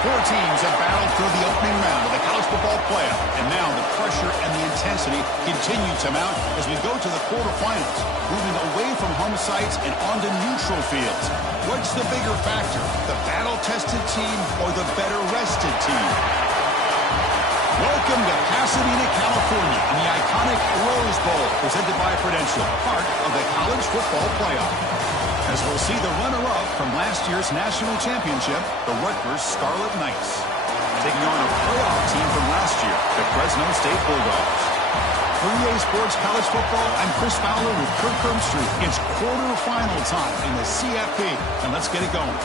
Four teams have battled through the opening round of the college football playoff, and now the pressure and the intensity continue to mount as we go to the quarterfinals, moving away from home sites and onto neutral fields. What's the bigger factor, the battle-tested team or the better-rested team? Welcome to Pasadena, California, in the iconic Rose Bowl, presented by Prudential, part of the college football playoff. As we'll see the runner-up from last year's national championship, the Rutgers Scarlet Knights, taking on a playoff team from last year, the Fresno State Bulldogs. For EA Sports College Football, I'm Chris Fowler with Kirk Herbstreit. It's quarterfinal time in the CFP, and let's get it going.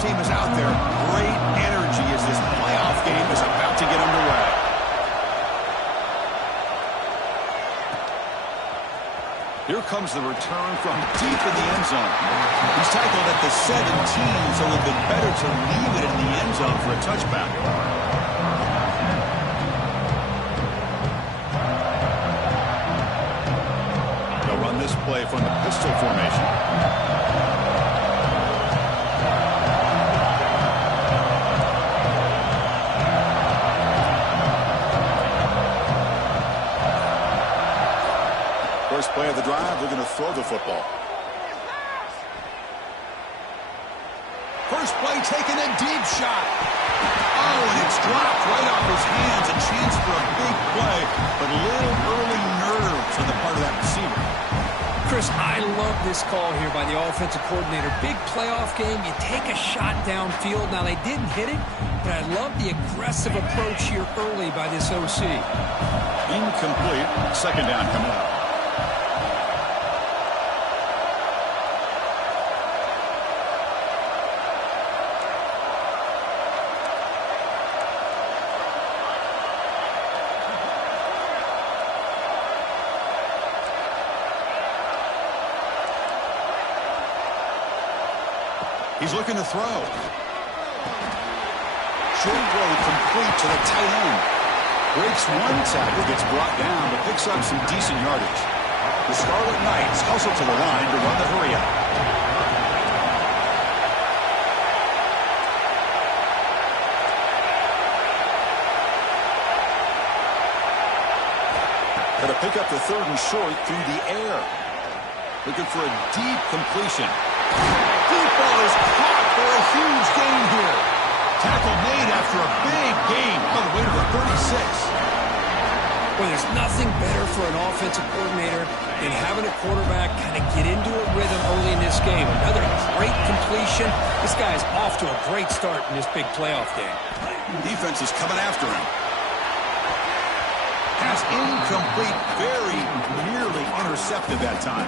Team is out there. Great energy as this playoff game is about to get underway. Here comes the return from deep in the end zone. He's tackled at the 17, so it would have been better to leave it in the end zone for a touchback. They'll run this play from the pistol formation. First play of the drive, they're going to throw the football. First play, taking a deep shot. Oh, and it's dropped right off his hands. A chance for a big play, but a little early nerves on the part of that receiver. Chris, I love this call here by the offensive coordinator. Big playoff game, you take a shot downfield. Now, they didn't hit it, but I love the aggressive approach here early by this OC. Incomplete. Second down coming up. He's looking to throw. Short road complete to the tight end. Breaks one tackle, gets brought down, but picks up some decent yardage. The Scarlet Knights hustle to the line to run the hurry up. Going to pick up the third and short through the air. Looking for a deep completion. Deep ball is caught for a huge gain here. Tackle made after a big gain all the way to the 36. Well, there's nothing better for an offensive coordinator than having a quarterback kind of get into a rhythm early in this game. Another great completion. This guy is off to a great start in this big playoff game. Defense is coming after him. Pass incomplete, very nearly intercepted that time.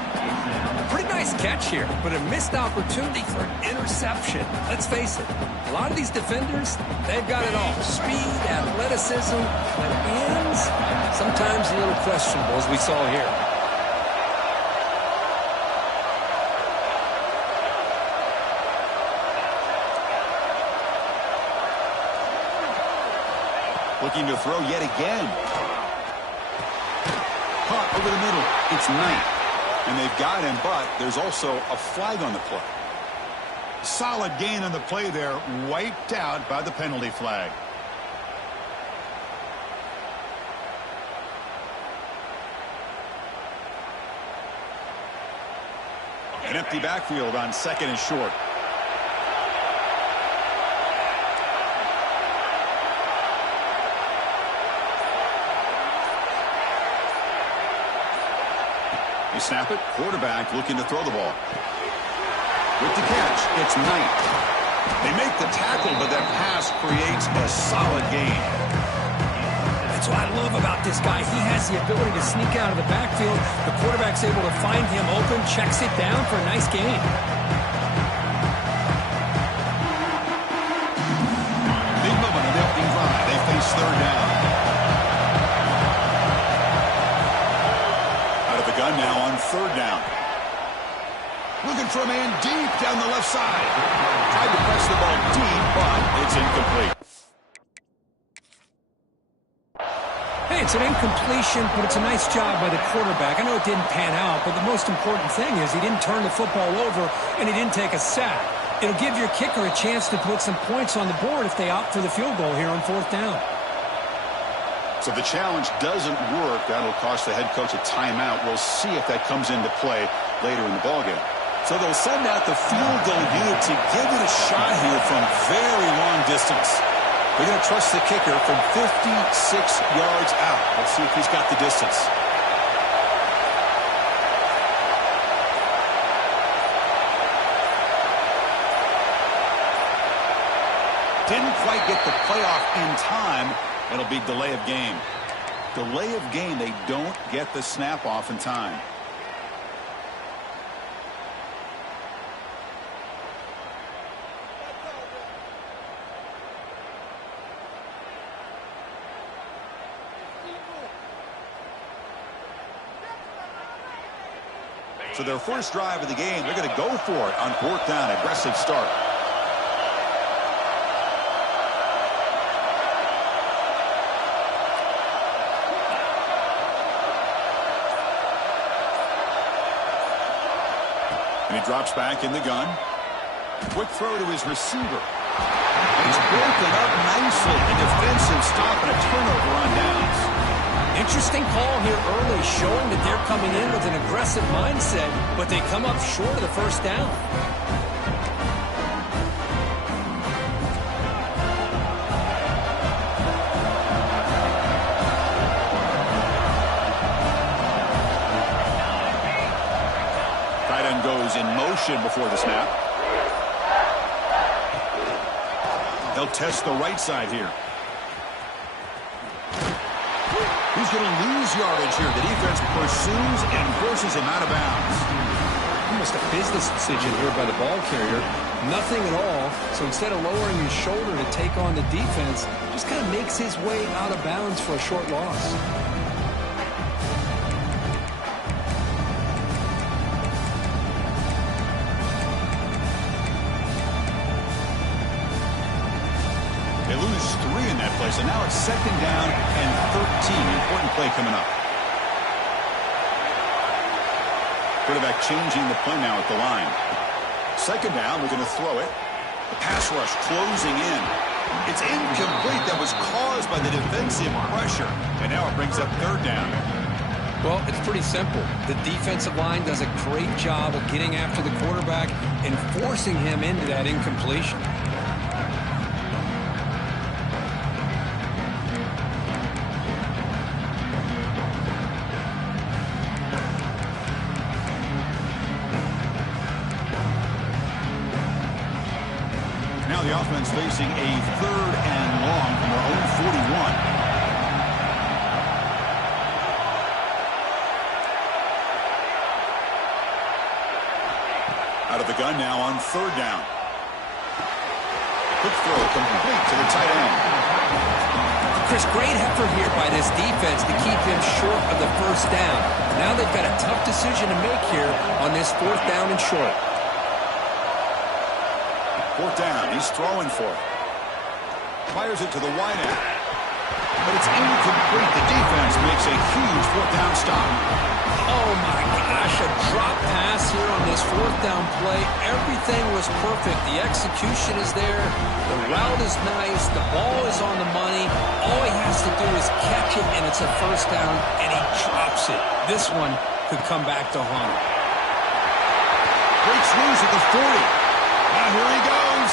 Pretty nice catch here, but a missed opportunity for an interception. Let's face it, a lot of these defenders, they've got it all. Speed, athleticism, but ends, sometimes a little questionable, as we saw here. Looking to throw yet again. Caught over the middle. It's Knight. And they've got him, but there's also a flag on the play. Solid gain on the play there, wiped out by the penalty flag. An empty backfield on second and short. You snap it, quarterback looking to throw the ball. With the catch, it's Knight. They make the tackle, but that pass creates a solid gain. That's what I love about this guy. He has the ability to sneak out of the backfield. The quarterback's able to find him open, checks it down for a nice gain. Big moment on the opening drive. They face third down. Out of the gun now on third down. Looking for a man deep down the left side. Tried to press the ball deep, but it's incomplete. Hey, it's an incompletion, but it's a nice job by the quarterback. I know it didn't pan out, but the most important thing is he didn't turn the football over and he didn't take a sack. It'll give your kicker a chance to put some points on the board if they opt for the field goal here on 4th down. So the challenge doesn't work. That'll cost the head coach a timeout. We'll see if that comes into play later in the ballgame. So they'll send out the field goal unit to give it a shot here from very long distance. They're going to trust the kicker from 56 yards out. Let's see if he's got the distance. Didn't quite get the playoff in time. It'll be delay of game. Delay of game. They don't get the snap off in time. So their first drive of the game, they're going to go for it on 4th down. Aggressive start. And he drops back in the gun. Quick throw to his receiver. He's broken up nicely. A defensive stop and a turnover on downs. Interesting call here early, showing that they're coming in with an aggressive mindset, but they come up short of the first down. Tight end goes in motion before the snap. They'll test the right side here. He's going to lose yardage here. The defense pursues and forces him out of bounds. Almost a business decision here by the ball carrier. Nothing at all. So instead of lowering his shoulder to take on the defense, just kind of makes his way out of bounds for a short loss. They lose 3 in that play, so now it's 2nd down and 13. Important play coming up. Quarterback changing the play now at the line. 2nd down, we're going to throw it. The pass rush closing in. It's incomplete. That was caused by the defensive pressure. And now it brings up 3rd down. Well, it's pretty simple. The defensive line does a great job of getting after the quarterback and forcing him into that incompletion. Now the offense facing a 3rd and long from their own 41. Out of the gun now on 3rd down. Quick throw complete to the tight end. Chris, great effort here by this defense to keep him short of the first down. Now they've got a tough decision to make here on this 4th down and short. 4th down. He's throwing for it. Fires it to the wide end. But it's incomplete. The defense makes a huge 4th down stop. Oh, my gosh. A drop pass here on this 4th down play. Everything was perfect. The execution is there. The route is nice. The ball is on the money. All he has to do is catch it, and it's a 1st down, and he drops it. This one could come back to haunt him. Breaks loose at the 40. Now here he goes.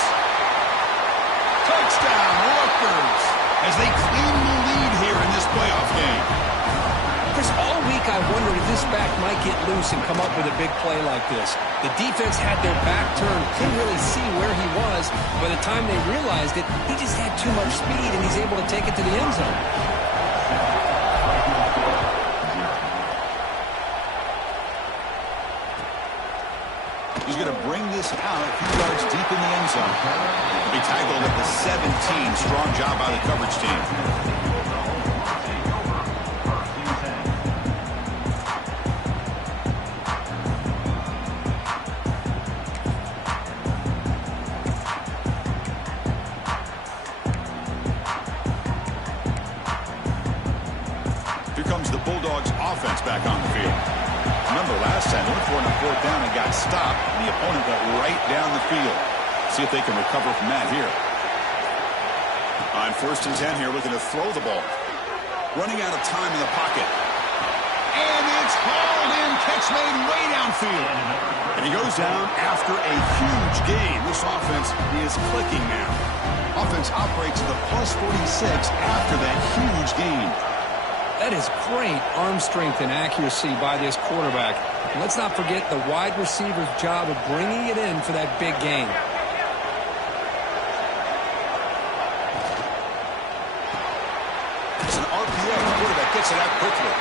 Touchdown, Rutgers, as they claim the lead here in this playoff game. Chris, all week I wondered if this back might get loose and come up with a big play like this. The defense had their back turned, couldn't really see where he was. By the time they realized it, he just had too much speed, and he's able to take it to the end zone. He's going to bring this out a few yards deep in the end zone. He'll be tackled at the 17. Strong job by the coverage team. back on the field. Remember last time, they went for it on 4th down and got stopped, and the opponent went right down the field. See if they can recover from that here. On 1st and 10 here, looking to throw the ball. Running out of time in the pocket. And it's hauled in. Catch made way downfield. And he goes down after a huge gain. This offense is clicking now. Offense operates at the plus 46 after that huge gain. That is great arm strength and accuracy by this quarterback. And let's not forget the wide receiver's job of bringing it in for that big gain. It's an RPO. The quarterback gets it out quickly.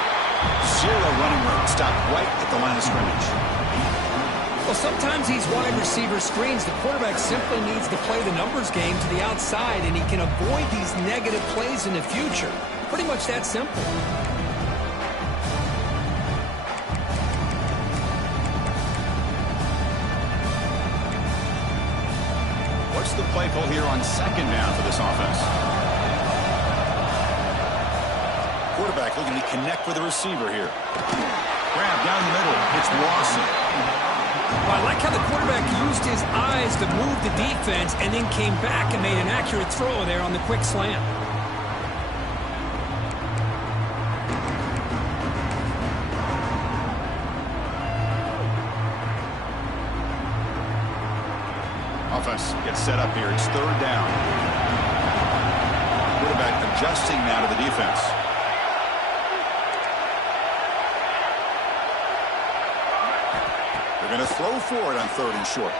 0 running room. Stopped right at the line of scrimmage. Well, sometimes these wide receiver screens, the quarterback simply needs to play the numbers game to the outside, and he can avoid these negative plays in the future. Pretty much that simple. What's the play call here on 2nd down for this offense? Quarterback looking to connect with the receiver here. Grab down the middle. It's Lawson. Well, I like how the quarterback used his eyes to move the defense and then came back and made an accurate throw there on the quick slant. Offense gets set up here. It's 3rd down. Quarterback adjusting now to the defense. They're going to throw for it on 3rd and short.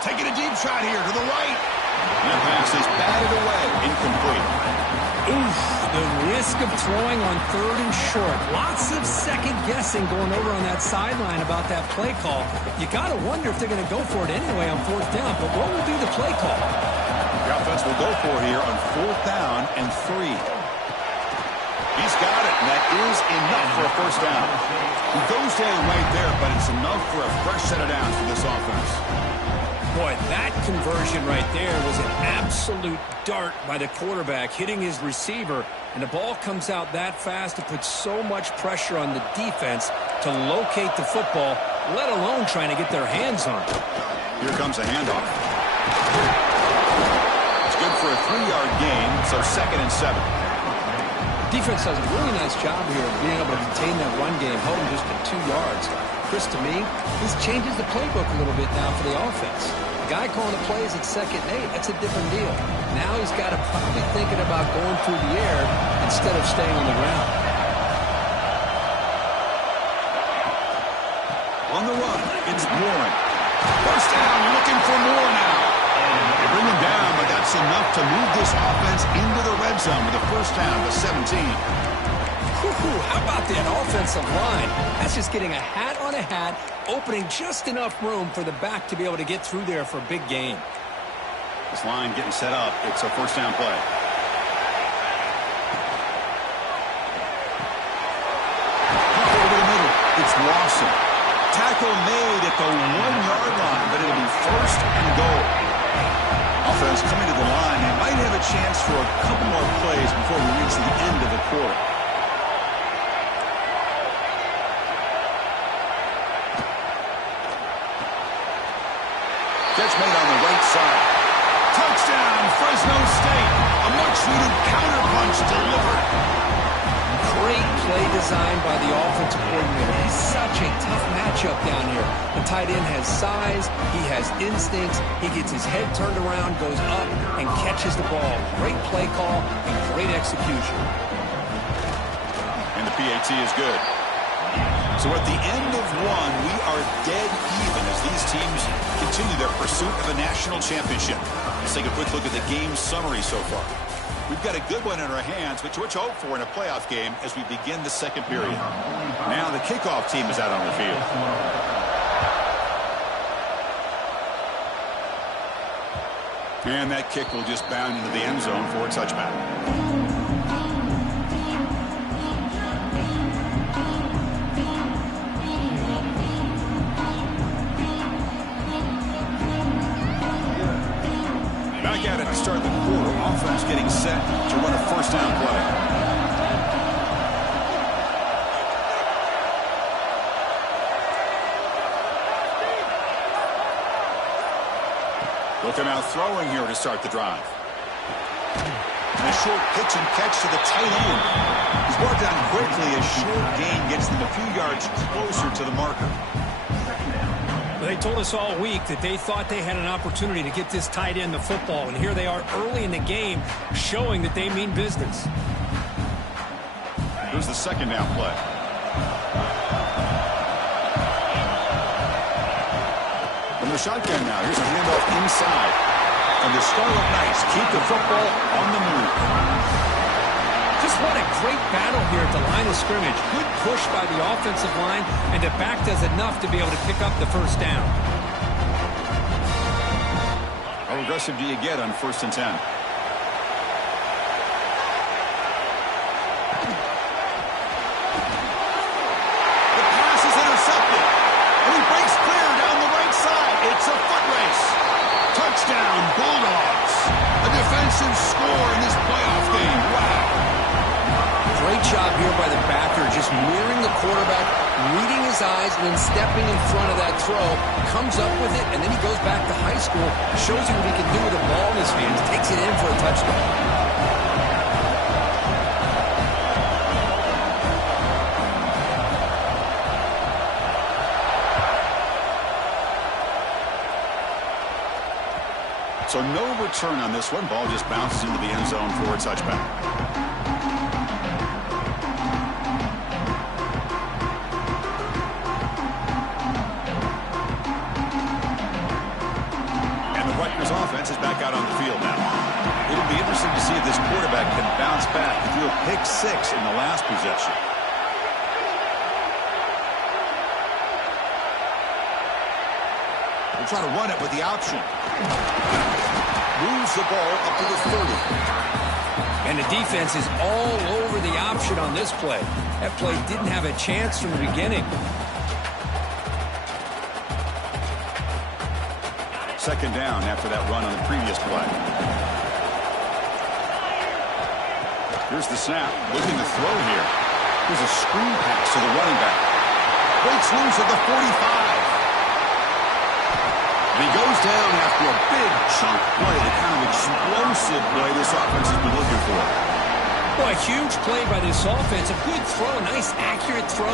Taking a deep shot here to the right. And the pass is batted away. Incomplete. Oof, the risk of throwing on 3rd and short. Lots of second guessing going over on that sideline about that play call. You got to wonder if they're going to go for it anyway on 4th down, but what will be the play call? The offense will go for it here on 4th down and 3. He's got it, and that is enough for a 1st down. He goes down right there, but it's enough for a fresh set of downs for this offense. Boy, that conversion right there was an absolute dart by the quarterback, hitting his receiver, and the ball comes out that fast to put so much pressure on the defense to locate the football, let alone trying to get their hands on it. Here comes a handoff. It's good for a 3-yard gain, so 2nd and 7. Defense does a really nice job here of being able to contain that run game, held him just at 2 yards. Chris, to me, this changes the playbook a little bit now for the offense. The guy calling the plays at 2nd and 8, that's a different deal. Now he's got to probably thinking about going through the air instead of staying on the ground. On the run, it's Warren. 1st down, looking for more now. They bring him down, but that's enough to move this offense into the red zone with a 1st down to 17. How about that offensive line? That's just getting a hat on a hat, opening just enough room for the back to be able to get through there for a big gain. This line getting set up. It's a 1st down play. Over the middle. It's Lawson. Tackle made at the 1-yard line, but it'll be 1st and goal. Offense coming to the line. They might have a chance for a couple more plays before we reach the end of the quarter. Catch made on the right side. Touchdown, Fresno State. A much-needed counterpunch delivered. Great play design by the offensive coordinator. He's such a tough matchup down here. The tight end has size, he has instincts, he gets his head turned around, goes up, and catches the ball. Great play call and great execution. And the PAT is good. So at the end of 1, we are dead even as these teams continue their pursuit of a national championship. Let's take a quick look at the game summary so far. We've got a good one in our hands, which we're hope for in a playoff game as we begin the 2nd period. Now the kickoff team is out on the field. And that kick will just bound into the end zone for a touchback. Back at it to start the quarter. Offense getting set to run a 1st down play. Looking out throwing here to start the drive. And a short pitch and catch to the tight end. He's brought down quickly. A short gain gets them a few yards closer to the marker. They told us all week that they thought they had an opportunity to get this tight end the football, and here they are early in the game showing that they mean business. Here's the second down play. From the shotgun now, here's a handoff inside. And the Scarlet Knights keep the football on the move. Just what a great battle here at the line of scrimmage. Good push by the offensive line, and the back does enough to be able to pick up the first down. How aggressive do you get on 1st and 10? The pass is intercepted, and he breaks clear down the right side. It's a foot race. Touchdown, Bulldogs. A defensive score in this playoff game. Wow. Great job here by the backer, just mirroring the quarterback, reading his eyes, and then stepping in front of that throw. Comes up with it, and then he goes back to high school, shows you what he can do with a ball in his hands, takes it in for a touchdown. So no return on this one. Ball just bounces into the end zone for a touchback. And the Rutgers offense is back out on the field now. It'll be interesting to see if this quarterback can bounce back. He threw a pick 6 in the last possession. We'll try to run it with the option. Moves the ball up to the 30. And the defense is all over the option on this play. That play didn't have a chance from the beginning. Second down after that run on the previous play. Here's the snap. Looking to throw here. Here's a screen pass to the running back. Breaks loose at the 45. He goes down after a big chunk play, the kind of explosive play this offense has been looking for. Boy, a huge play by this offense. A good throw, a nice accurate throw.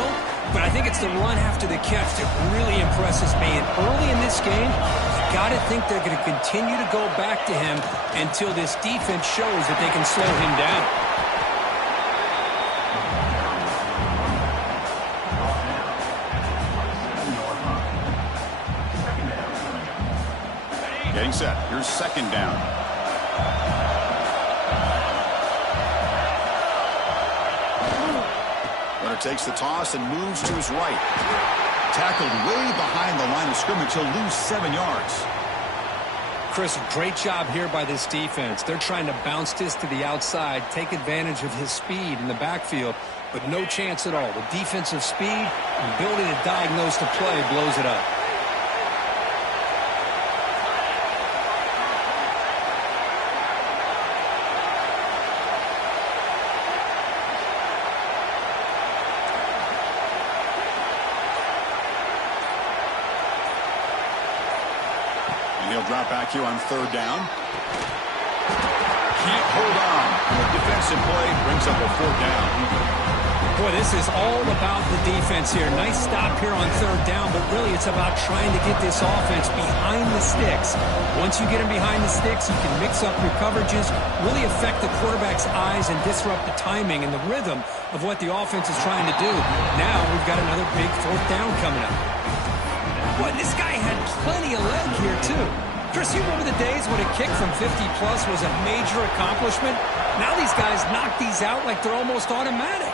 But I think it's the run after the catch that really impresses me. And early in this game, you got to think they're going to continue to go back to him until this defense shows that they can slow him down. Getting set. Here's second down. Runner takes the toss and moves to his right. Tackled way behind the line of scrimmage. He'll lose 7 yards. Chris, great job here by this defense. They're trying to bounce this to the outside, take advantage of his speed in the backfield, but no chance at all. The defensive speed and ability to diagnose the play blows it up. He'll drop back here on third down. Can't hold on. The defensive play brings up a fourth down. Boy, this is all about the defense here. Nice stop here on third down, but really it's about trying to get this offense behind the sticks. Once you get them behind the sticks, you can mix up your coverages, really affect the quarterback's eyes and disrupt the timing and the rhythm of what the offense is trying to do. Now we've got another big fourth down coming up. Boy, this guy had plenty of leg here, too. Chris, you remember the days when a kick from 50-plus was a major accomplishment? Now these guys knock these out like they're almost automatic.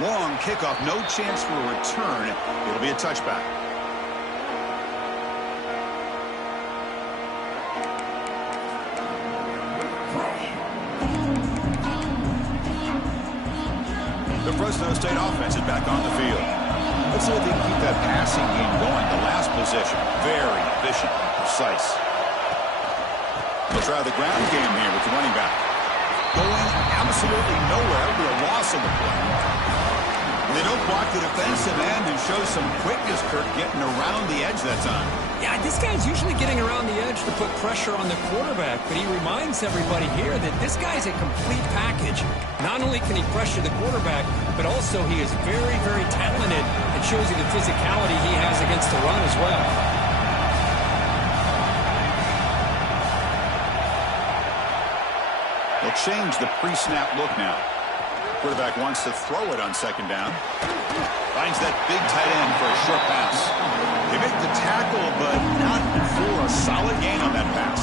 Long kickoff, no chance for a return. It'll be a touchback. The Fresno State offense is back on the field. Let's see if they can keep that passing game going. The last possession, very efficient and precise. They'll try the ground game here with the running back. Going absolutely nowhere. It'll be a loss on the play. They don't block the defensive end and show some quickness, Kirk, getting around the edge that time. Yeah, this guy's usually getting around the edge to put pressure on the quarterback, but he reminds everybody here that this guy's a complete package. Not only can he pressure the quarterback, but also he is very, very talented and shows you the physicality he has against the run as well. They'll change the pre-snap look now. Quarterback wants to throw it on second down. Finds that big tight end for a short pass. They make the tackle, but not for a solid gain on that pass.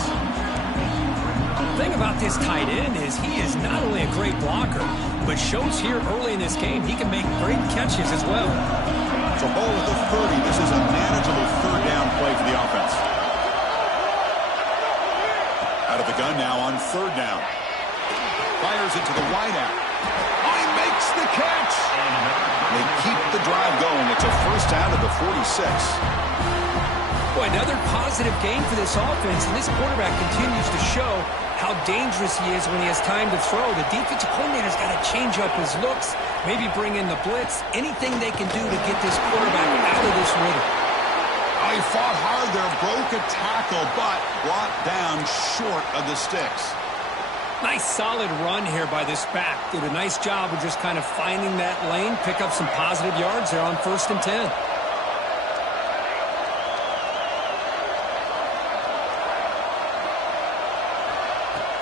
The thing about this tight end is he is not only a great blocker, but shows here early in this game he can make great catches as well. It's a ball at the 30. This is a manageable third down play for the offense. Out of the gun now on third down. Fires it to the wideout. Oh, he makes the catch. They keep the drive going. It's a first down to the 46. Boy, another positive game for this offense, and this quarterback continues to show how dangerous he is when he has time to throw. The defensive coordinator's got to change up his looks, maybe bring in the blitz, anything they can do to get this quarterback out of this rhythm. Oh, he fought hard there, broke a tackle, but brought down short of the sticks. Nice solid run here by this back. Did a nice job of just kind of finding that lane, pick up some positive yards there on 1st and 10.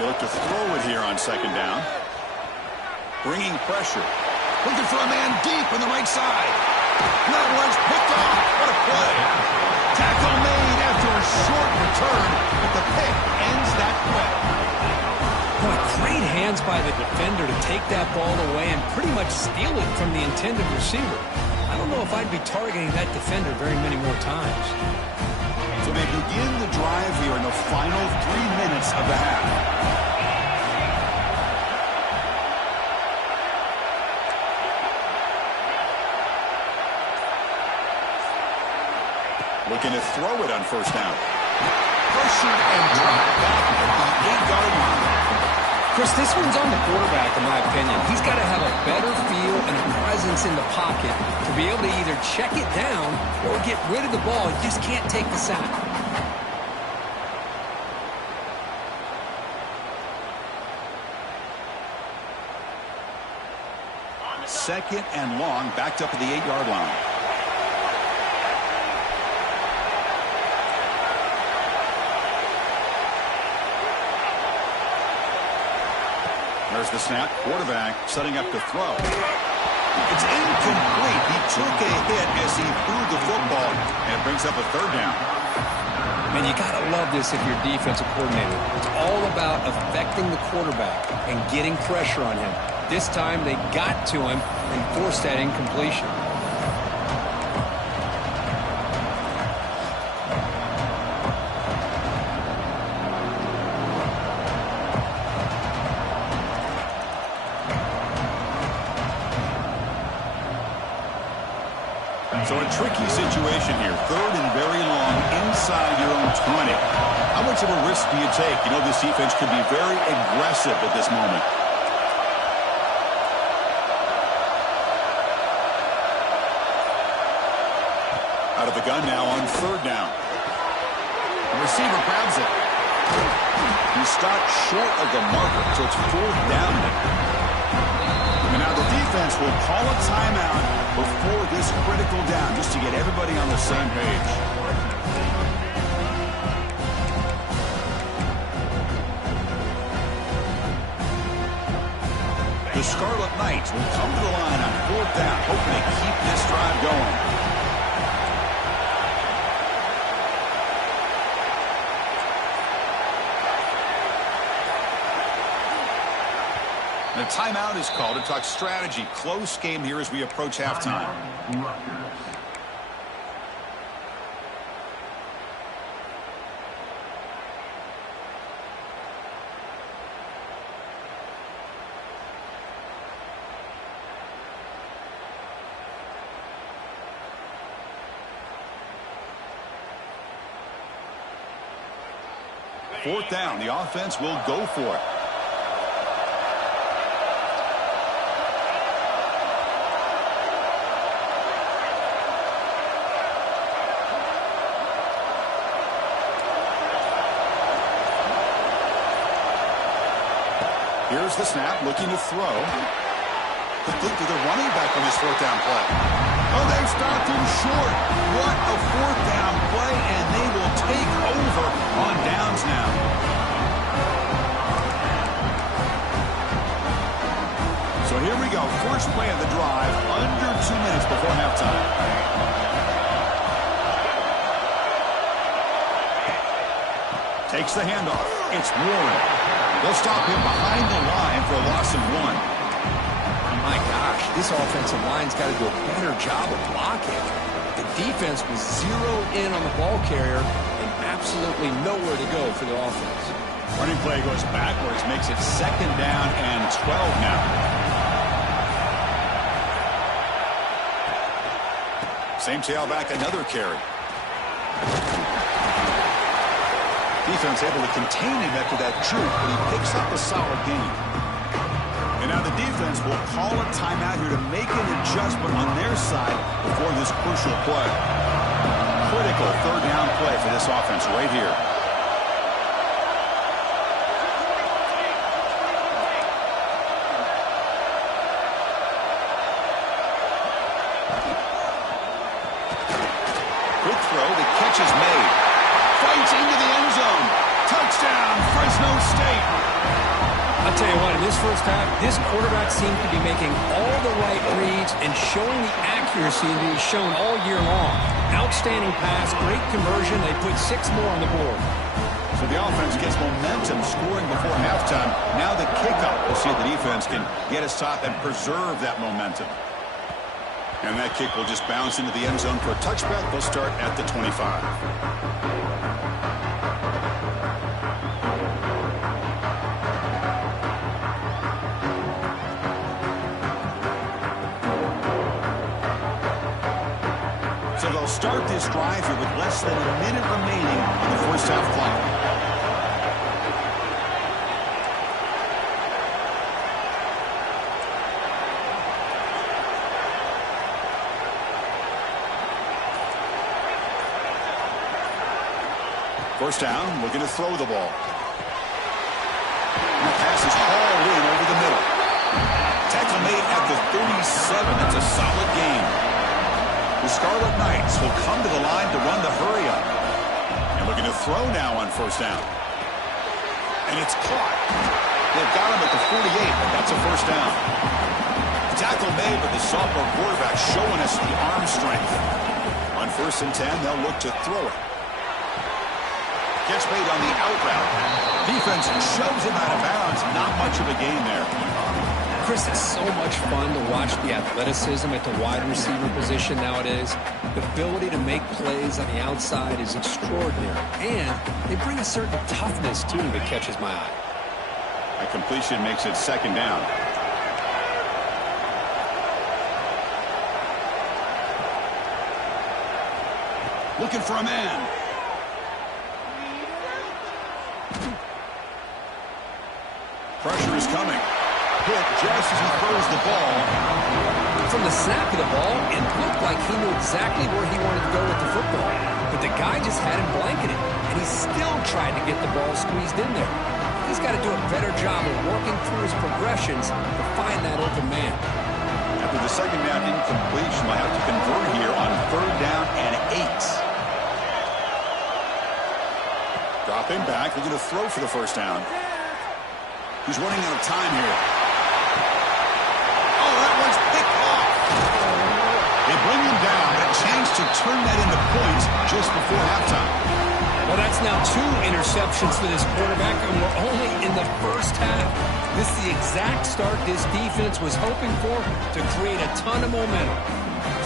They look to throw it here on second down. Bringing pressure. Looking for a man deep on the right side. That one's picked off. What a play. Tackle made after a short return, but the pick ends that play. Boy, great hands by the defender to take that ball away and pretty much steal it from the intended receiver. I don't know if I'd be targeting that defender very many more times. So they begin the drive here in the final 3 minutes of the half. Looking to throw it on first down. Pressured and dropped back at the 8-yard line. Chris, this one's on the quarterback, in my opinion. He's got to have a better feel and a presence in the pocket to be able to either check it down or get rid of the ball. You just can't take the sack. Second and long, backed up at the 8-yard line. There's the snap. Quarterback setting up to throw. It's incomplete. He took a hit as he threw the football, and it brings up a third down. Man, you got to love this if you're a defensive coordinator. It's all about affecting the quarterback and getting pressure on him. This time they got to him and forced that incompletion. So a tricky situation here. Third and very long inside your own 20. How much of a risk do you take? You know, this defense could be very aggressive at this moment. Out of the gun now on third down. The receiver grabs it. He stopped short of the marker, so it's fourth down. And now the defense will call a timeout before this critical down, just to get everybody on the same page. The Scarlet Knights will come to the line on fourth down, hoping to keep this drive going. The timeout is called to talk strategy. Close game here as we approach halftime. Fourth down, the offense will go for it. Here's the snap, looking to throw. Could look to the running back on this fourth down play. Oh, they've stopped him short. What a fourth down play, and they will take over on downs now. So here we go. First play of the drive, under 2 minutes before halftime. Takes the handoff. It's Warren. They'll stop him behind the line for a loss of 1. My gosh, this offensive line's got to do a better job of blocking. The defense was zeroed in on the ball carrier and absolutely nowhere to go for the offense. Running play goes backwards, makes it 2nd down and 12 now. Same tailback, another carry. Defense able to contain him after that juke, but he picks up a solid gain. And now the defense will call a timeout here to make an adjustment on their side before this crucial play. Critical 3rd down play for this offense right here. Quick throw, the catch is made. Fights into the end zone. Touchdown, Fresno State. I'll tell you what, in this first half, this quarterback seemed to be making all the right reads and showing the accuracy that he's shown all year long. Outstanding pass, great conversion. They put 6 more on the board. So the offense gets momentum, scoring before halftime. Now the kickoff. We'll see if the defense can get a stop and preserve that momentum. And that kick will just bounce into the end zone for a touchback. They'll start at the 25. So they'll start this drive here with less than a minute remaining on the first half clock. First down, looking to throw the ball. And the pass is hauled in over the middle. Tackle made at the 37. That's a solid gain. The Scarlet Knights will come to the line to run the hurry-up. And looking to throw now on first down. And it's caught. They've got him at the 48, and that's a first down. The tackle made, but the sophomore quarterback showing us the arm strength. On 1st and 10, they'll look to throw it. Gets made on the out route. Defense shoves him out of bounds. Not much of a gain there. Chris, it's so much fun to watch the athleticism at the wide receiver position nowadays. The ability to make plays on the outside is extraordinary. And they bring a certain toughness, too, that catches my eye. A completion makes it 2nd down. Looking for a man. Pressure is coming. Hit just as he throws the ball. From the snap of the ball, it looked like he knew exactly where he wanted to go with the football. But the guy just had him blanketed, and he still tried to get the ball squeezed in there. He's got to do a better job of working through his progressions to find that open man. After the 2nd down incompletion, they'll have to convert here on 3rd down and 8. Dropping back, looking to throw for the first down. He's running out of time here. Oh, that one's picked off. They bring him down, but a chance to turn that into points just before halftime. Well, that's now 2 interceptions for this quarterback, and we're only in the first half. This is the exact start this defense was hoping for to create a ton of momentum.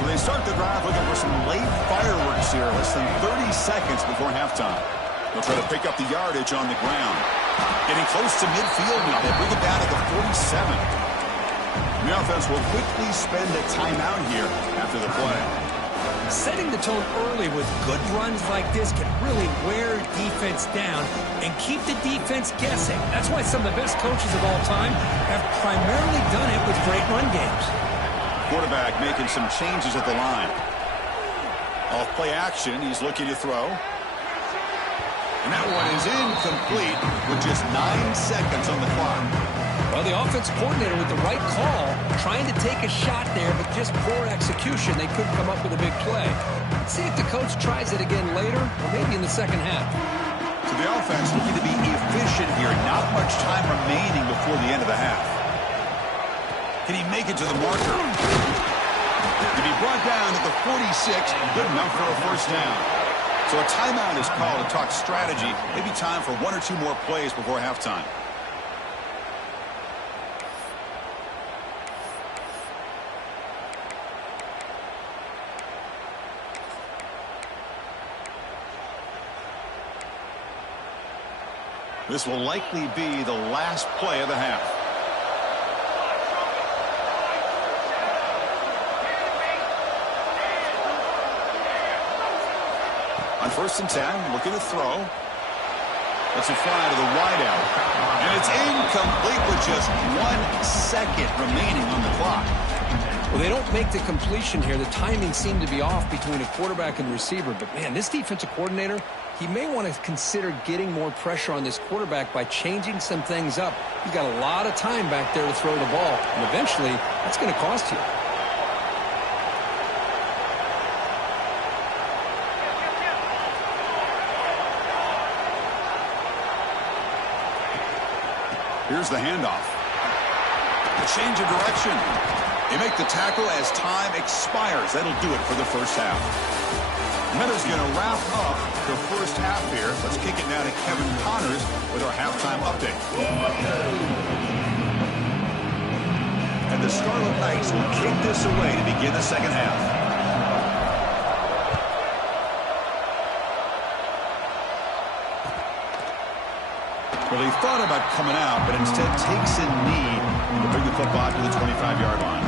So they start the drive looking for some late fireworks here, less than 30 seconds before halftime. They'll try to pick up the yardage on the ground. Getting close to midfield now. They bring it down to the 47. The offense will quickly spend a timeout here after the play. Setting the tone early with good runs like this can really wear defense down and keep the defense guessing. That's why some of the best coaches of all time have primarily done it with great run games. Quarterback making some changes at the line. Off play action, he's looking to throw. And that one is incomplete with just 9 seconds on the clock. Well, Well, the offense coordinator with the right call, trying to take a shot there, but just poor execution. They couldn't come up with a big play. Let's see if the coach tries it again later, or maybe in the second half. So the offense looking to be efficient here. Not much time remaining before the end of the half. Can he make it to the marker? To be brought down at the 46, good enough for a first down. So a timeout is called to talk strategy. Maybe time for one or two more plays before halftime. This will likely be the last play of the half. On 1st and 10, looking to throw. Let's it fly to the wideout. And it's incomplete with just 1 second remaining on the clock. Well, they don't make the completion here. The timing seemed to be off between a quarterback and receiver. But, man, this defensive coordinator, he may want to consider getting more pressure on this quarterback by changing some things up. He's got a lot of time back there to throw the ball. And eventually, that's going to cost you. Here's the handoff. A change of direction. They make the tackle as time expires. That'll do it for the first half. Meta's going to wrap up the first half here. Let's kick it now to Kevin Connors with our halftime update. And the Scarlet Knights will kick this away to begin the second half. Well, he thought about coming out, but instead takes a knee to bring the football to the 25-yard line.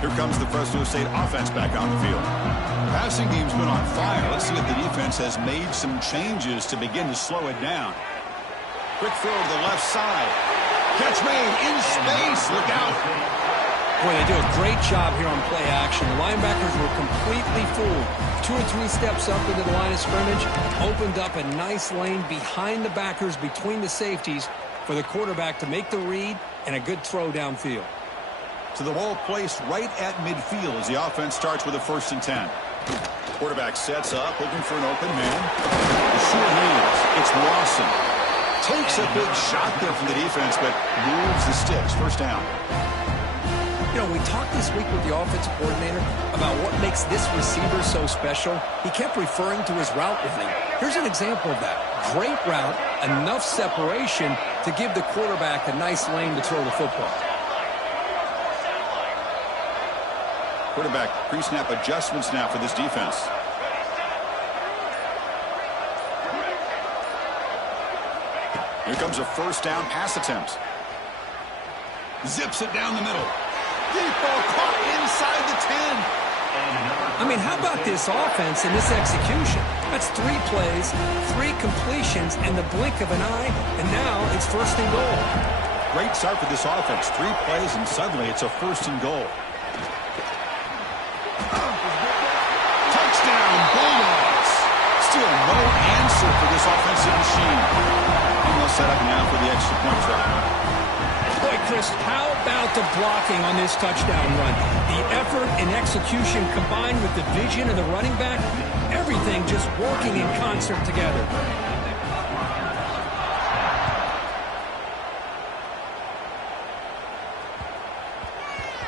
Here comes the Fresno State offense back on the field. Passing game's been on fire. Let's see if the defense has made some changes to begin to slow it down. Quick throw to the left side. Catch made in space. Look out. Boy, they do a great job here on play action. The linebackers were completely fooled. 2 or 3 steps up into the line of scrimmage, opened up a nice lane behind the backers, between the safeties, for the quarterback to make the read and a good throw downfield. So the ball placed right at midfield as the offense starts with a 1st and 10. Quarterback sets up, looking for an open man. The short hands. It's Lawson. Takes a big shot there from the defense, but moves the sticks. First down. You know, we talked this week with the offensive coordinator about what makes this receiver so special. He kept referring to his route running. Here's an example of that. Great route, enough separation to give the quarterback a nice lane to throw the football. Quarterback pre-snap adjustments now for this defense. Here comes a first down pass attempt. Zips it down the middle. Deep ball caught inside the 10. I mean, how about this offense and this execution? That's 3 plays, 3 completions in the blink of an eye, and now it's 1st and goal. Great start for this offense. 3 plays, and suddenly it's a 1st and goal. Touchdown, Bulldogs. Still no answer for this offensive machine. Set up now for the extra point try. Boy, Chris, how about the blocking on this touchdown run? The effort and execution combined with the vision of the running back, everything just working in concert together.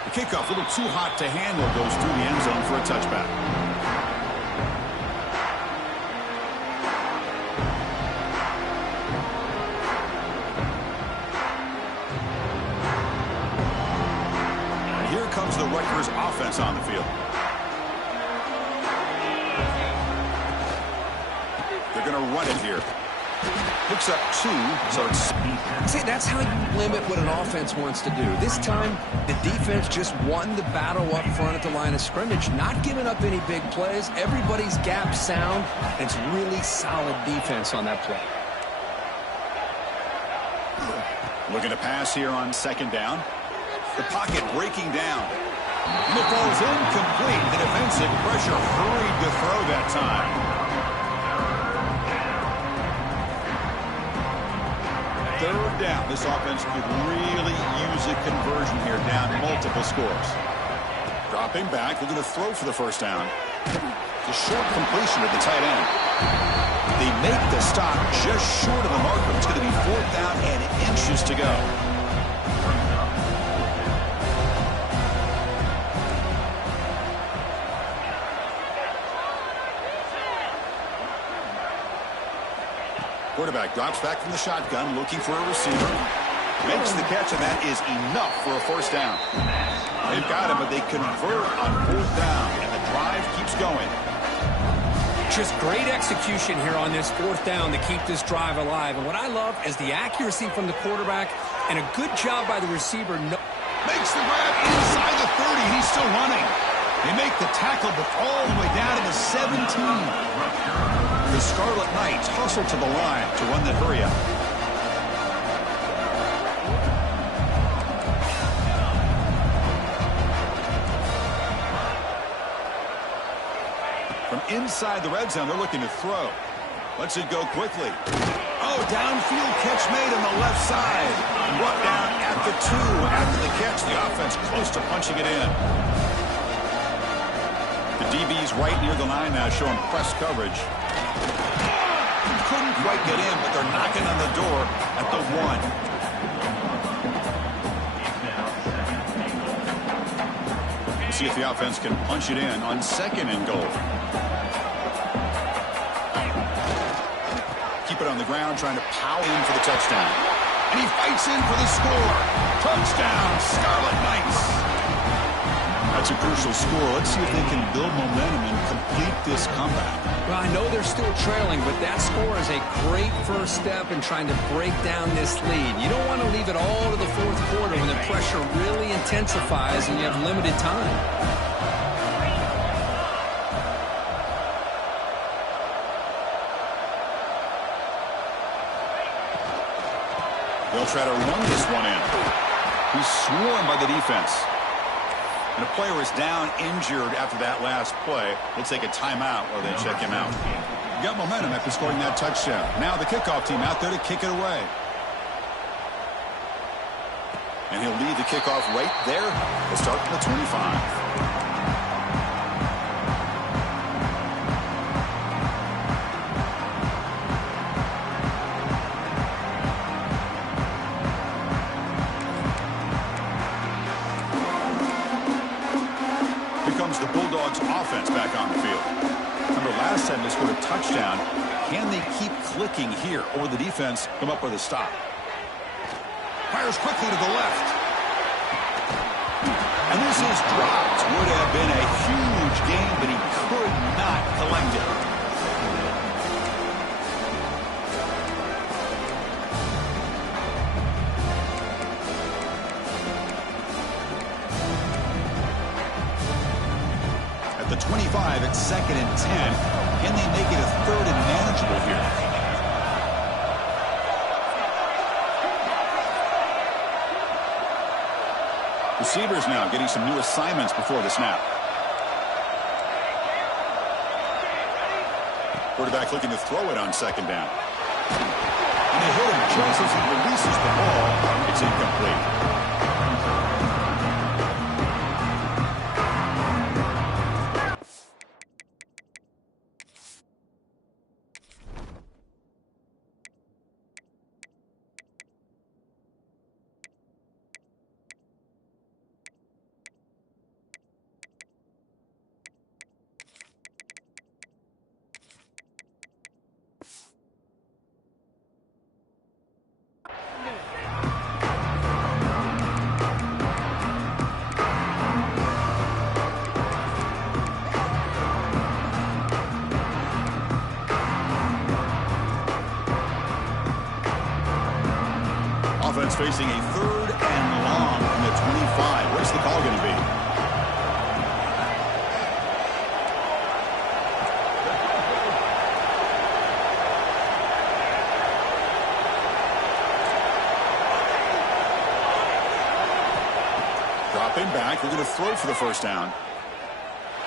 The kickoff, a little too hot to handle, goes through the end zone for a touchback. Comes the Rutgers offense on the field. They're going to run it here. Picks up 2, so it's... See, that's how you limit what an offense wants to do. This time, the defense just won the battle up front at the line of scrimmage, not giving up any big plays. Everybody's gap sound, and it's really solid defense on that play. Looking to pass here on 2nd down. The pocket breaking down. And it falls incomplete. The defensive pressure hurried to throw that time. Third down. This offense could really use a conversion here, down multiple scores. Dropping back, looking to throw for the first down. It's a short completion to the tight end. They make the stop just short of the marker. It's going to be fourth down and inches to go. Quarterback drops back from the shotgun, looking for a receiver. Makes the catch, and that is enough for a first down. They've got him, but they convert on fourth down, and the drive keeps going. Just great execution here on this fourth down to keep this drive alive. And what I love is the accuracy from the quarterback and a good job by the receiver. Makes the grab inside the 30. He's still running. They make the tackle, but all the way down to the 17. The Scarlet Knights hustle to the line to run the hurry up. From inside the red zone, they're looking to throw. Lets it go quickly. Oh, downfield catch made on the left side. Brought down at the 2 after the catch. The offense close to punching it in. The DB's right near the line now, showing press coverage. Couldn't quite get in, but they're knocking on the door at the 1. We'll see if the offense can punch it in on second and goal. Keep it on the ground, trying to power in for the touchdown. And he fights in for the score. Touchdown, Scarlet Knights. That's a crucial score. Let's see if they can build momentum and complete this comeback. Well, I know they're still trailing, but that score is a great first step in trying to break down this lead. You don't want to leave it all to the fourth quarter when the pressure really intensifies and you have limited time. They'll try to run this one in. He's swarmed by the defense. And a player is down injured after that last play. They'll take a timeout while they check him out. Got momentum after scoring that touchdown. Now the kickoff team out there to kick it away. And he'll lead the kickoff right there. We'll start from the 25. The Bulldogs offense back on the field. Remember, last time they scored a touchdown. Can they keep clicking here, or will the defense come up with a stop? Fires quickly to the left. And this is dropped. Would have been a huge gain, but he could not collect it. The 25 at 2nd and 10. Can they make it a 3rd and manageable here? Receivers now getting some new assignments before the snap. Quarterback looking to throw it on 2nd down. And they hit him just as he releases the ball. It's incomplete. Offense facing a 3rd and long from the 25. What's the call going to be? Dropping back, looking to throw for the first down.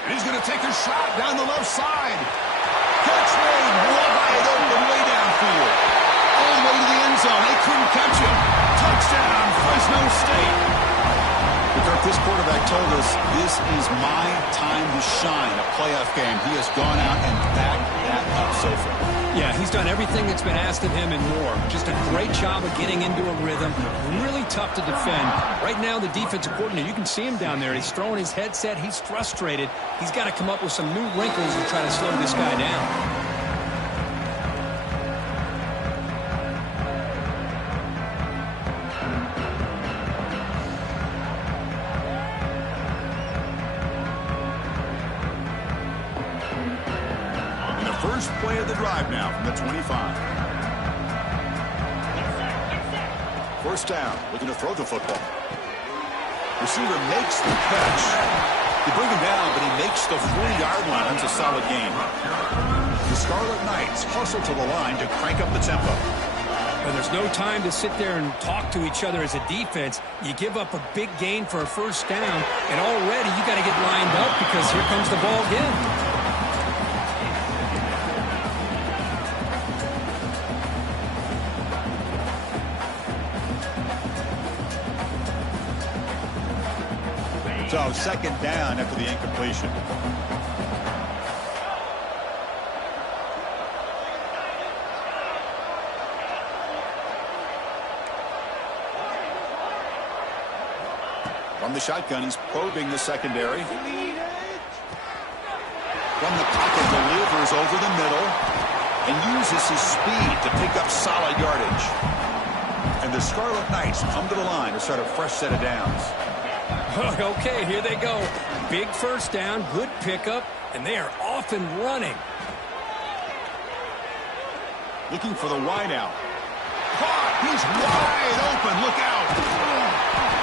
And he's going to take a shot down the left side. Catch made wide open way downfield. All the way to the end zone. They couldn't catch him. Touchdown, Fresno State. Kirk, this quarterback told us this is my time to shine, a playoff game. He has gone out and backed that up so far. Yeah, he's done everything that's been asked of him and more. Just a great job of getting into a rhythm. Really tough to defend. Right now, the defensive coordinator, you can see him down there. He's throwing his headset. He's frustrated. He's got to come up with some new wrinkles to try to slow this guy down. Play of the drive now from the 25. First down, looking to throw the football. Receiver makes the catch. You bring him down, but he makes the 40-yard line. That's a solid gain. The Scarlet Knights hustle to the line to crank up the tempo. And there's no time to sit there and talk to each other as a defense. You give up a big gain for a first down, and already you got to get lined up because here comes the ball again. So, second down after the incompletion. From the shotgun, he's probing the secondary. From the pocket, delivers over the middle and uses his speed to pick up solid yardage. And the Scarlet Knights come to the line to start a fresh set of downs. Okay, here they go. Big first down, good pickup, and they are off and running. Looking for the wideout. Caught! He's wide open. Look out!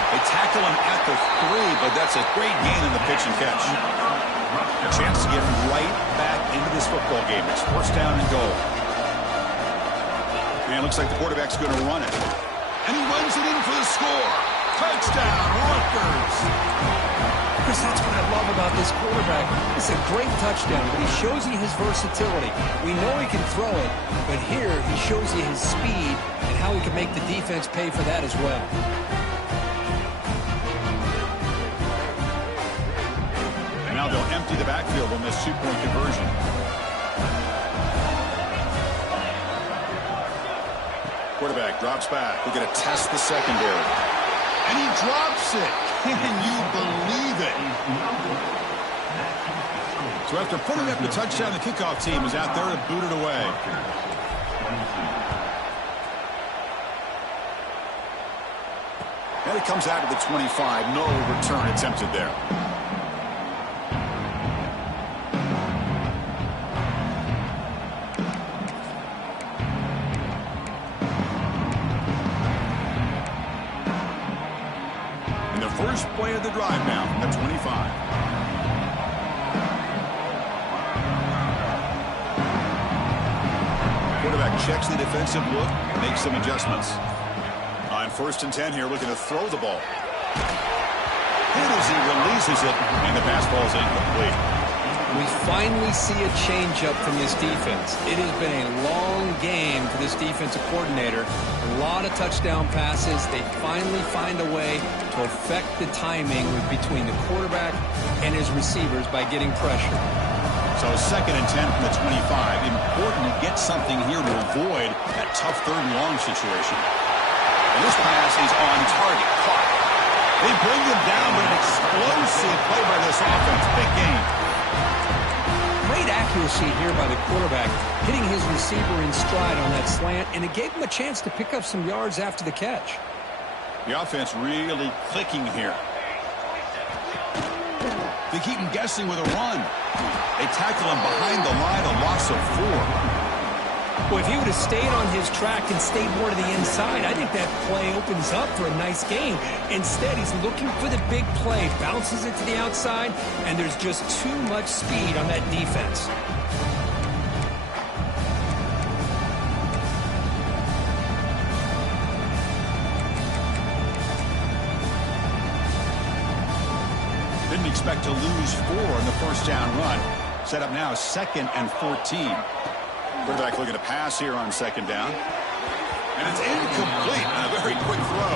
They tackle him at the 3, but that's a great gain in the pitch and catch. A chance to get right back into this football game. It's first down and goal. And it looks like the quarterback's going to run it. And he runs it in for the score. Touchdown, Rutgers. Chris, that's what I love about this quarterback. It's a great touchdown, but he shows you his versatility. We know he can throw it, but here he shows you his speed and how he can make the defense pay for that as well. And now they'll empty the backfield on this two-point conversion. Quarterback drops back. We're going to test the secondary. And he drops it. Can you believe it? So after putting up the touchdown, the kickoff team is out there to boot it away. And it comes out of the 25. No return attempted there. First play of the drive now from the 25. Quarterback checks the defensive look, makes some adjustments. On 1st and 10 here, looking to throw the ball. And as he releases it, and the pass ball is incomplete. We finally see a changeup from this defense. It has been a long game for this defensive coordinator. A lot of touchdown passes. They finally find a way to affect the timing between the quarterback and his receivers by getting pressure. So 2nd and 10 from the 25. Important to get something here to avoid that tough 3rd and long situation. And this pass is on target. Caught. They bring them down with an explosive play by this offense. Big game. Great accuracy here by the quarterback, hitting his receiver in stride on that slant, and it gave him a chance to pick up some yards after the catch. The offense really clicking here. They keep him guessing with a run. They tackle him behind the line, a loss of 4. Well, if he would have stayed on his track and stayed more to the inside, I think that play opens up for a nice game. Instead, he's looking for the big play, bounces it to the outside, and there's just too much speed on that defense. expect to lose 4 on the first down run. Set up now 2nd and 14. Quarterback looking to pass here on 2nd down. And it's incomplete on a very quick throw.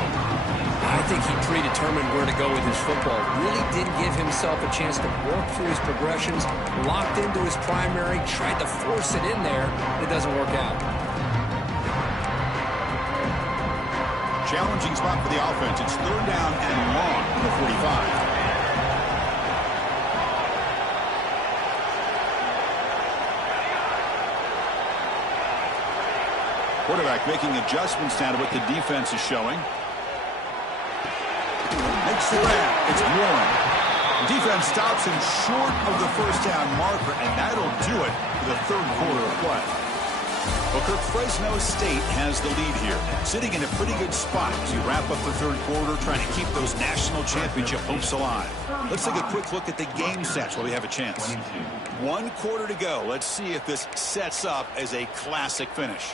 I think he predetermined where to go with his football. Really didn't give himself a chance to work through his progressions. Locked into his primary, tried to force it in there. It doesn't work out. Challenging spot for the offense. It's 3rd down and long from the 45. Quarterback making adjustments now to what the defense is showing. Makes the grab. It's Warren. Defense stops him short of the first down marker, and that'll do it for the 3rd quarter of play. Well, Kirk, Fresno State has the lead here, sitting in a pretty good spot as you wrap up the 3rd quarter, trying to keep those national championship hopes alive. Let's take a quick look at the game stats while we have a chance. 1 quarter to go. Let's see if this sets up as a classic finish.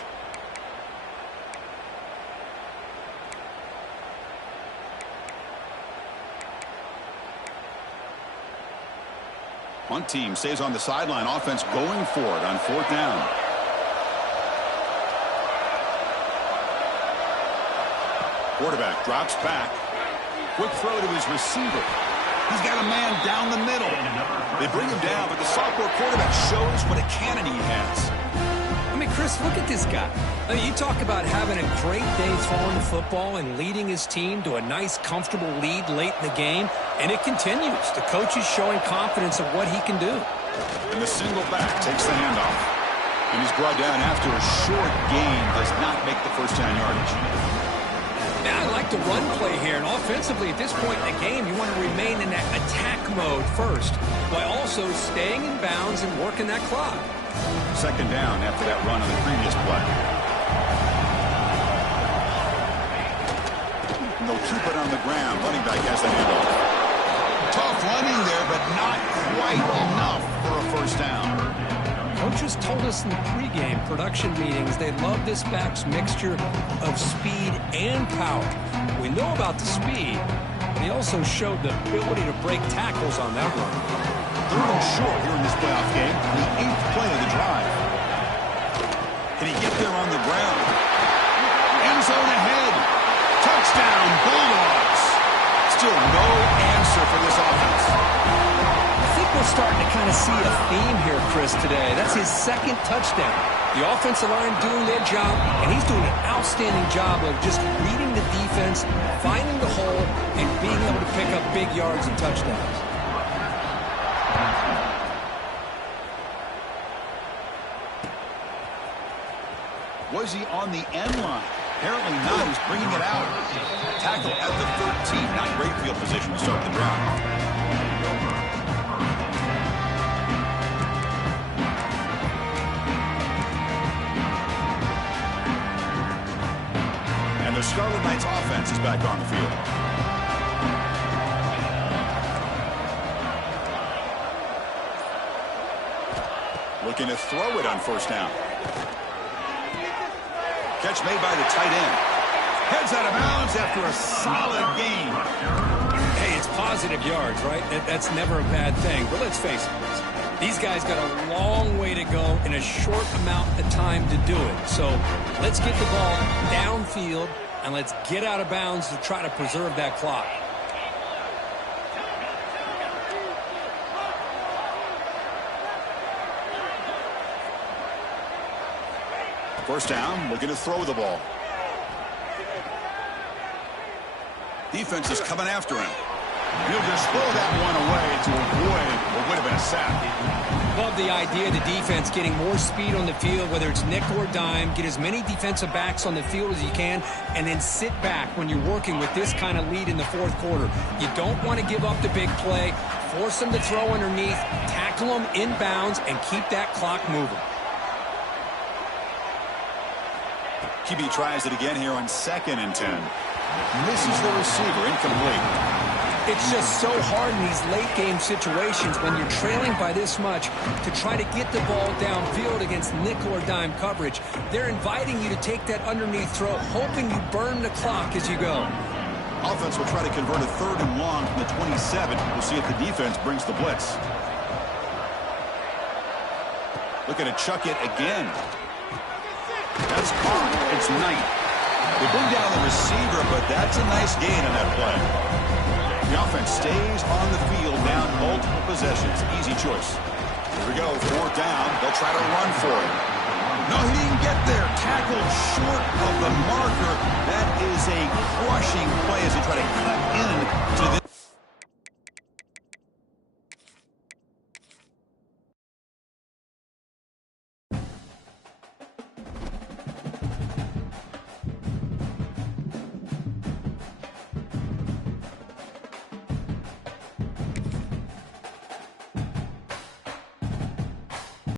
Punt team stays on the sideline. Offense going for it on 4th down. Quarterback drops back. Quick throw to his receiver. He's got a man down the middle. They bring him down, but the sophomore quarterback shows what a cannon he has. I mean, Chris, look at this guy. I mean, you talk about having a great day throwing the football and leading his team to a nice, comfortable lead late in the game, and it continues. The coach is showing confidence of what he can do. And the single back takes the handoff. And he's brought down after a short gain. Does not make the first down yardage. Yeah, I like the run play here, and offensively at this point in the game, you want to remain in that attack mode first, while also staying in bounds and working that clock. 2nd down after that run on the previous play. And they'll keep it on the ground. Running back has the handoff. Tough running there, but not quite enough for a first down. Coaches told us in the pregame production meetings they love this back's mixture of speed and power. We know about the speed, but he also showed the ability to break tackles on that run. 3rd and short here in this playoff game. The 8th play of the drive. Can he get there on the ground? End zone ahead. Touchdown, Bulldogs. Still no answer for this offense. I think we're starting to kind of see a theme here, Chris, today. That's his 2nd touchdown. The offensive line doing their job, and he's doing an outstanding job of just reading the defense, finding the hole, and being able to pick up big yards and touchdowns. Was he on the end line? Apparently not. He's bringing it out. Tackle at the 13. Not great field position to start the drive. And the Scarlet Knights offense is back on the field. Looking to throw it on 1st down. Catch made by the tight end. Heads out of bounds after a solid gain. Hey, it's positive yards, right? That's never a bad thing. But let's face it, these guys got a long way to go in a short amount of time to do it. So let's get the ball downfield, and let's get out of bounds to try to preserve that clock. First down, looking to throw the ball. Defense is coming after him. He'll just throw that one away to avoid what would have been a sack. Love the idea of the defense getting more speed on the field, whether it's nickel or dime. Get as many defensive backs on the field as you can, and then sit back when you're working with this kind of lead in the 4th quarter. You don't want to give up the big play. Force them to throw underneath, tackle them in bounds, and keep that clock moving. QB tries it again here on 2nd and 10. Misses the receiver, incomplete. It's just so hard in these late game situations when you're trailing by this much to try to get the ball downfield against nickel or dime coverage. They're inviting you to take that underneath throw, hoping you burn the clock as you go. Offense will try to convert a 3rd and long from the 27. We'll see if the defense brings the blitz. Looking to chuck it again. That's caught. It's Knight. They bring down the receiver, but that's a nice gain on that play. The offense stays on the field down multiple possessions. Easy choice. Here we go. 4th down. They'll try to run for it. No, he didn't get there. Tackled short of the marker. That is a